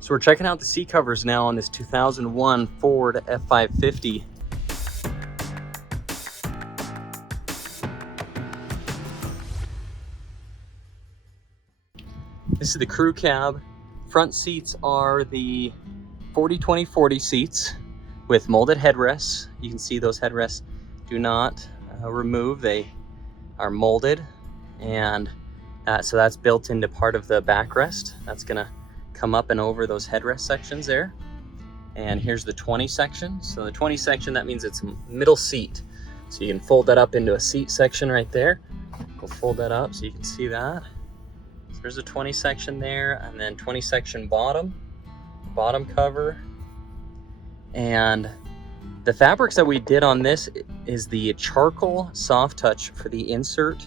So we're checking out the seat covers now on this 2001 Ford F-550. This is the crew cab. Front seats are the 40-20-40 seats with molded headrests. You can see those headrests do not remove. They are molded, and so that's built into part of the backrest. That's gonna come up and over those headrest sections there. And here's the 20 section. So the 20 section, that means it's middle seat. So you can fold that up into a seat section right there. We'll fold that up so you can see that. So there's a 20 section there, and then 20 section bottom cover. And the fabrics that we did on this is the charcoal soft touch for the insert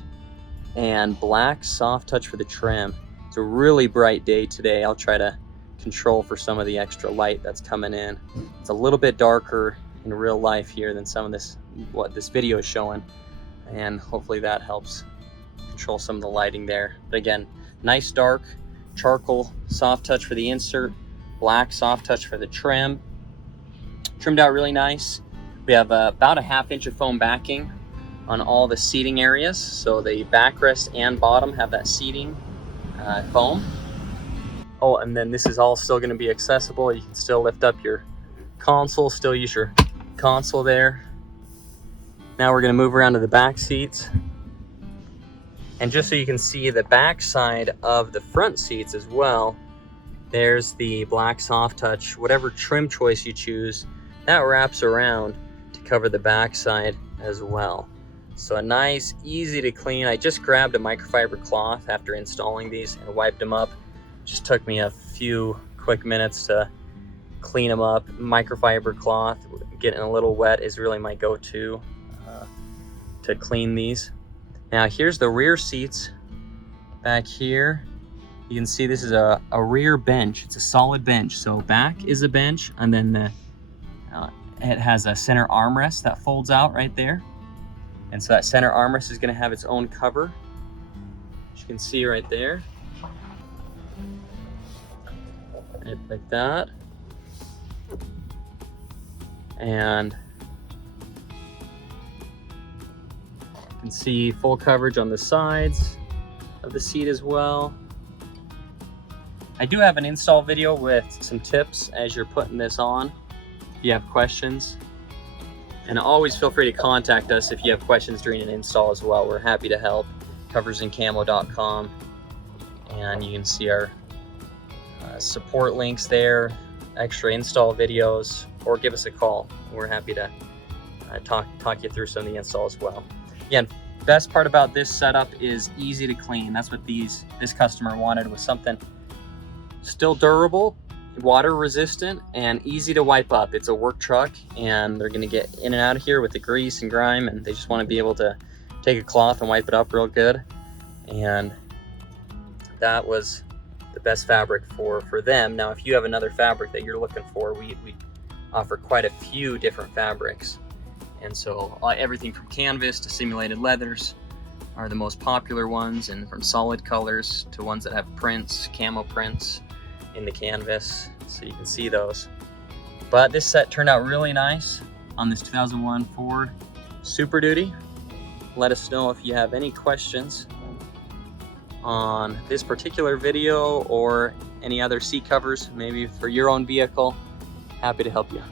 and black soft touch for the trim. It's a really bright day today. I'll try to control for some of the extra light that's coming in. It's a little bit darker in real life here than some of this, what this video is showing. And hopefully that helps control some of the lighting there. But again, nice dark charcoal soft touch for the insert, black soft touch for the trim. Trimmed out really nice. We have about a 1/2 inch of foam backing on all the seating areas. So the backrest and bottom have that seating foam. Oh, and then this is all still going to be accessible. You can still lift up your console, still use your console there. Now we're going to move around to the back seats. And just so you can see the back side of the front seats as well, there's the black soft touch. Whatever trim choice you choose, that wraps around to cover the back side as well. So a nice, easy to clean. I just grabbed a microfiber cloth after installing these and wiped them up. Just took me a few quick minutes to clean them up. Microfiber cloth, getting a little wet is really my go-to to clean these. Now here's the rear seats back here. You can see this is a rear bench. It's a solid bench. So back is a bench, and then it has a center armrest that folds out right there. And so that center armrest is going to have its own cover, as you can see right there. Right, like that. And you can see full coverage on the sides of the seat as well. I do have an install video with some tips as you're putting this on. If you have questions. And always feel free to contact us if you have questions during an install as well. We're happy to help. Coversandcamo.com. And you can see our support links there, extra install videos, or give us a call. We're happy to talk you through some of the install as well. Again, best part about this setup is easy to clean. That's what this customer wanted, was something still durable, water resistant, and easy to wipe up. It's a work truck, and they're going to get in and out of here with the grease and grime, and they just want to be able to take a cloth and wipe it up real good. And that was the best fabric for them. Now if you have another fabric that you're looking for, we offer quite a few different fabrics. And so everything from canvas to simulated leathers are the most popular ones, and from solid colors to ones that have prints, camo prints in the canvas, so you can see those. But this set turned out really nice on this 2001 Ford Super Duty. Let us know if you have any questions on this particular video or any other seat covers, maybe for your own vehicle. Happy to help you.